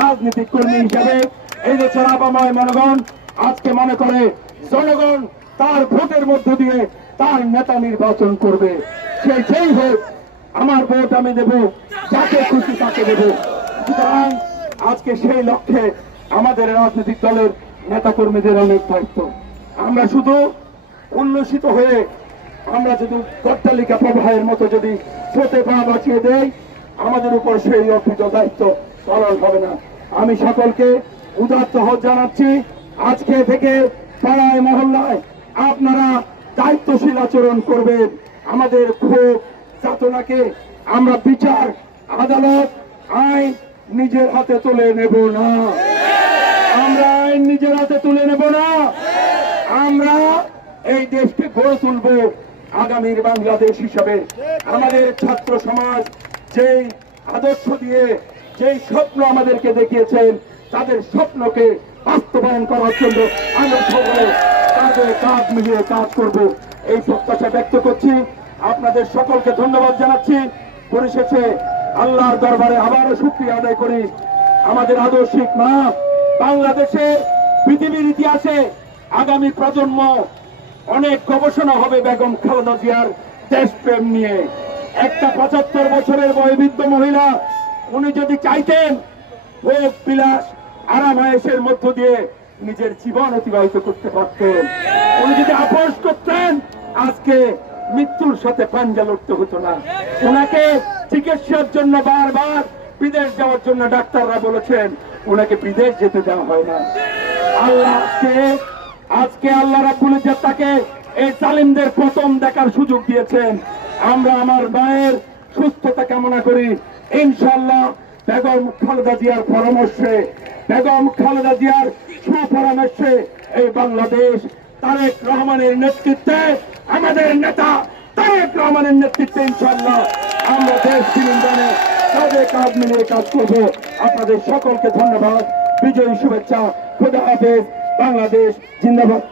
রাজনৈতিক কর্মী হিসেবে এই দেশের আপাময় মনগণ আজকে মনে করে জনগণ তার ভোটের মধ্য দিয়ে তার নেতা নির্বাচন করবে। সেই হোক, আমার ভোট আমি দেব, যাকে খুশি তাকে দেব। সুতরাং আজকে সেই লক্ষ্যে আমাদের রাজনৈতিক দলের নেতা কর্মীদের অনেক দায়িত্ব। আমরা শুধু উল্লসিত হয়ে আমরা যদি গট্টালিকা প্রবাহের মতো যদি স্রোতে পা বাঁচিয়ে দেই, আমাদের উপর সেই অর্পিত দায়িত্ব পালন হবে না। আমি সকলকে উদাত্ত আহ্বান জানাচ্ছি, আজকে থেকে পাড়ায় মহল্লায় আপনারা দায়িত্বশীল আচরণ করবেন। আমাদের ক্ষোভ যাতনাকে আমরা বিচার, আদালত, আইন নিজের হাতে তুলে নেব না। আমরা আইন নিজের হাতে তুলে নেব না। আমরা এই দেশকে গড়ে তুলব আগামীর বাংলাদেশ হিসাবে। আমাদের ছাত্র সমাজ যেই আদর্শ দিয়ে যেই স্বপ্ন আমাদেরকে দেখিয়েছেন, তাদের স্বপ্নকে বাস্তবায়ন করার জন্য আমরা সকলে কাঁধে কাঁধ মিলিয়ে কাজ করব, এই প্রত্যাশা ব্যক্ত করছি। আপনাদের সকলকে ধন্যবাদ জানাচ্ছি। পরিশেষে আল্লাহর দরবারে আবারও শুকরিয়া আদায় করি। আমাদের আদর্শিক মা বাংলাদেশে, পৃথিবীর ইতিহাসে আগামী প্রজন্ম অনেক গবেষণা হবে বেগম খালেদা জিয়ার দেশপ্রেম নিয়ে। একটা 75 বছরের বয়োবৃদ্ধ মহিলা, উনি যদি চাইতেন ভোগ বিলাস আরাম আয়েশের মধ্য দিয়ে নিজের জীবন অতিবাহিত করতে পারতেন। উনি যদি আপোষ করতেন, আজকে মৃত্যুর সাথে পাঞ্জা লড়তে হতো না। ওনাকে চিকিৎসার জন্য বারবার বিদেশ যাওয়ার জন্য ডাক্তাররা বলেছেন, ওনাকে বিদেশ যেতে দেওয়া হয় না। আজকে আল্লাহ রাব্বুল ইজ্জত তাকে এই জালিমদের প্রথম দেখার সুযোগ দিয়েছেন। আমরা আমার মায়ের সুস্থতা কামনা করি। ইনশাআল্লাহ বেগম খালেদা জিয়ার পরামর্শে, বেগম খালেদা জিয়ার সুপরামর্শে এই বাংলাদেশ তারেক রহমানের নেতৃত্বে, আমাদের নেতা তারেক রহমানের নেতৃত্বে ইনশাআল্লাহ আমরা দেশ বিনির্মাণে কাঁধে কাঁধ মিলিয়ে কাজ করব। আপনাদের সকলকে ধন্যবাদ, বিজয়ী শুভেচ্ছা। খোদা হাফেজ। বাংলাদেশ জিন্দাবাদ।